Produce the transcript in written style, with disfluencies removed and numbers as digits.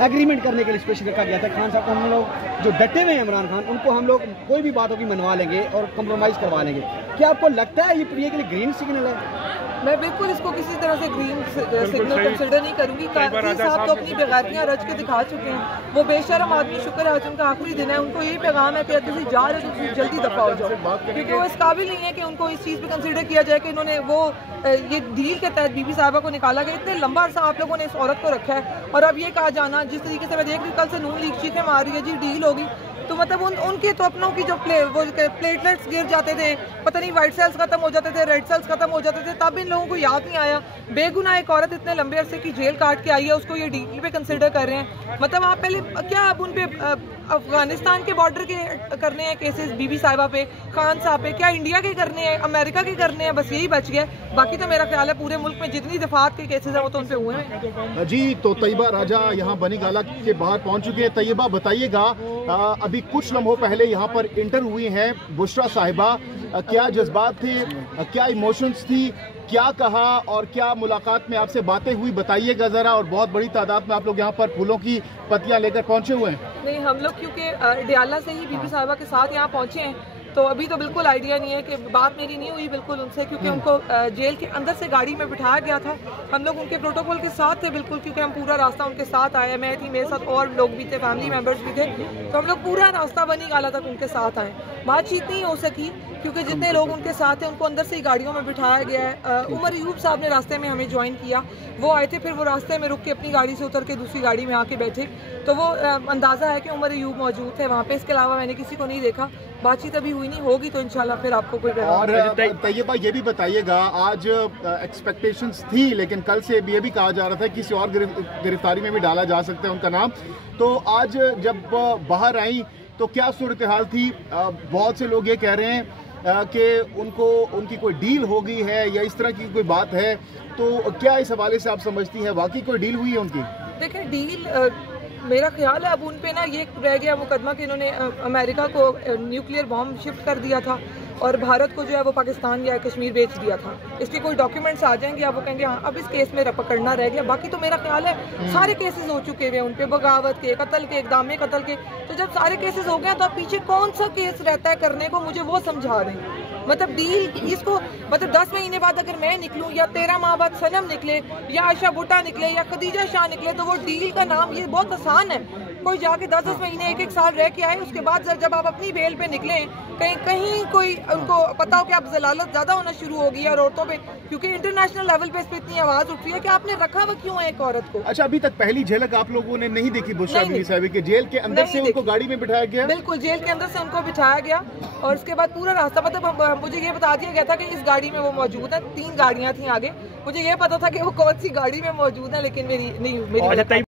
Agreement करने के लिए स्पेशल रखा गया था। खान साहब को हम लोग जो डटे हुए हैं इमरान खान, उनको हम लोग कोई भी बात होगी मनवा लेंगे और कंप्रोमाइज़ करवा लेंगे। क्या आपको लगता है ये प्रिया के लिए ग्रीन सिग्नल है? मैं बिल्कुल इसको किसी तरह से ग्रीन सिग्नल कंसिडर नहीं करूंगी। साहब तो अपनी बेगैरतियां रच के दिखा चुके हैं। वो बेशरम आदमी, शुक्र है आज उनका आखिरी दिन है, उनको यही पैगाम है कि तुम जा रहे हो तो जल्दी दफा हो जाओ, क्योंकि वो इस काबिल नहीं है कि उनको इस चीज़ पे कंसिडर किया जाए कि इन्होंने वो ये डील के तहत बीबी साहिबा को निकाला गया। इतने लंबा अरसा आप लोगों ने इस औरत को रखा है और अब ये कहा जाना, जिस तरीके से मैं देख रही हूँ कल से नून लीग चीखें मार रही है जी डील होगी, तो मतलब उनके तो अपनों की जो प्लेटलेट्स गिर जाते थे, पता नहीं वाइट सेल्स खत्म हो जाते थे, रेड सेल्स खत्म हो जाते थे, तब इन लोगों को याद नहीं आया। बेगुनाह एक औरत इतने लंबे अरसे की जेल काट के आई है, उसको ये डील पे कंसिडर कर रहे हैं। मतलब आप पहले क्या अब उन पे अफगानिस्तान के बॉर्डर के करने हैं केसेस, बीबी साहिबा पे, खान साहब पे, क्या इंडिया के करने हैं, अमेरिका के करने हैं? बस यही बच गए। बाकी तो मेरा ख्याल है पूरे मुल्क में जितनी दफात के केसेस हैं वो तो उन पे हुए हैं जी। तो तैयबा राजा यहाँ बनी गाला के बाहर पहुंच चुके हैं। तैयबा बताइएगा, अभी कुछ लम्हों पहले यहाँ पर इंटर हुई हैं बुशरा साहिबा, क्या जज्बात थे, क्या इमोशंस थी, क्या कहा और क्या मुलाकात में आपसे बातें हुई, बताइएगा जरा। और बहुत बड़ी तादाद में आप लोग यहाँ पर फूलों की पत्तियाँ लेकर पहुँचे हुए हैं। नहीं, हम लोग क्योंकि डियाला से ही बीबी साहिबा के साथ यहाँ पहुँचे हैं, तो अभी तो बिल्कुल आइडिया नहीं है कि बात मेरी नहीं हुई बिल्कुल उनसे, क्योंकि उनको जेल के अंदर से गाड़ी में बिठाया गया था। हम लोग उनके प्रोटोकॉल के साथ थे बिल्कुल, क्योंकि हम पूरा रास्ता उनके साथ आए। मैं थी, मेरे साथ और लोग भी थे, फैमिली मेंबर्स भी थे, तो हम लोग पूरा रास्ता बनी गाला तक उनके साथ आए। बातचीत नहीं हो सकी क्योंकि जितने लोग उनके साथ थे उनको अंदर से ही गाड़ियों में बिठाया गया है। उमर अयूब साहब ने रास्ते में हमें ज्वाइन किया, वो आए थे, फिर वो रास्ते में रुक के अपनी गाड़ी से उतर के दूसरी गाड़ी में आके बैठे, तो वो अंदाज़ा है कि उमर अयूब मौजूद थे वहाँ पे। इसके अलावा मैंने किसी को नहीं देखा। बातचीत अभी हुई नहीं, होगी तो इंशाल्लाह फिर आपको कोई। और तैयबा ये भी बताइएगा, आज एक्सपेक्टेशंस थी लेकिन कल से ये भी कहा जा रहा था किसी और गिरफ्तारी में भी डाला जा सकता है उनका नाम, तो आज जब बाहर आई तो क्या सूरत हाल थी? बहुत से लोग ये कह रहे हैं कि उनकी कोई डील हो गई है या इस तरह की कोई बात है, तो क्या इस हवाले से आप समझती हैं वाकई कोई डील हुई है उनकी? देखिए, डील मेरा ख्याल है अब उन पे ना ये रह गया मुकदमा कि इन्होंने अमेरिका को न्यूक्लियर बॉम्ब शिफ्ट कर दिया था और भारत को जो है वो पाकिस्तान या कश्मीर बेच दिया था। इसके कोई डॉक्यूमेंट्स आ जाएंगे, अब वो कहेंगे हाँ अब इस केस में पकड़ना रह गया। बाकी तो मेरा ख्याल है सारे केसेस हो चुके हैं उन पे, बगावत के, कत्ल के, इक़दाम कत्ल के। तो जब सारे केसेस हो गए तो अब पीछे कौन सा केस रहता है करने को, मुझे वो समझा रहे हैं। मतलब डील इसको, मतलब 10 महीने बाद अगर मैं निकलूं या 13 माह बाद सनम निकले या आयशा भुट्टा निकले या खदीजा शाह निकले, तो वो डील का नाम, ये बहुत आसान है। कोई जाके 10-10 महीने 1-1 साल रह के आए, उसके बाद जब आप अपनी बेल पे निकले, कहीं कोई उनको पता हो कि अब जलालत ज्यादा होना शुरू हो गई है औरतों पे, क्योंकि इंटरनेशनल लेवल पे इस पे इतनी आवाज उठ रही है कि आपने रखा हुआ क्यों है एक औरत को। अच्छा, अभी तक पहली झलक आप लोगों ने नहीं देखी बुशरा बीबी साहिबा के? जेल के अंदर से उनको गाड़ी में बिठाया गया? बिल्कुल, जेल के अंदर से उनको बिठाया गया और उसके बाद पूरा रास्ता, मतलब मुझे ये बता दिया गया था कि इस गाड़ी में वो मौजूद है। 3 गाड़ियां थी आगे, मुझे ये पता था कि वो कौन सी गाड़ी में मौजूद है, लेकिन मेरी नहीं।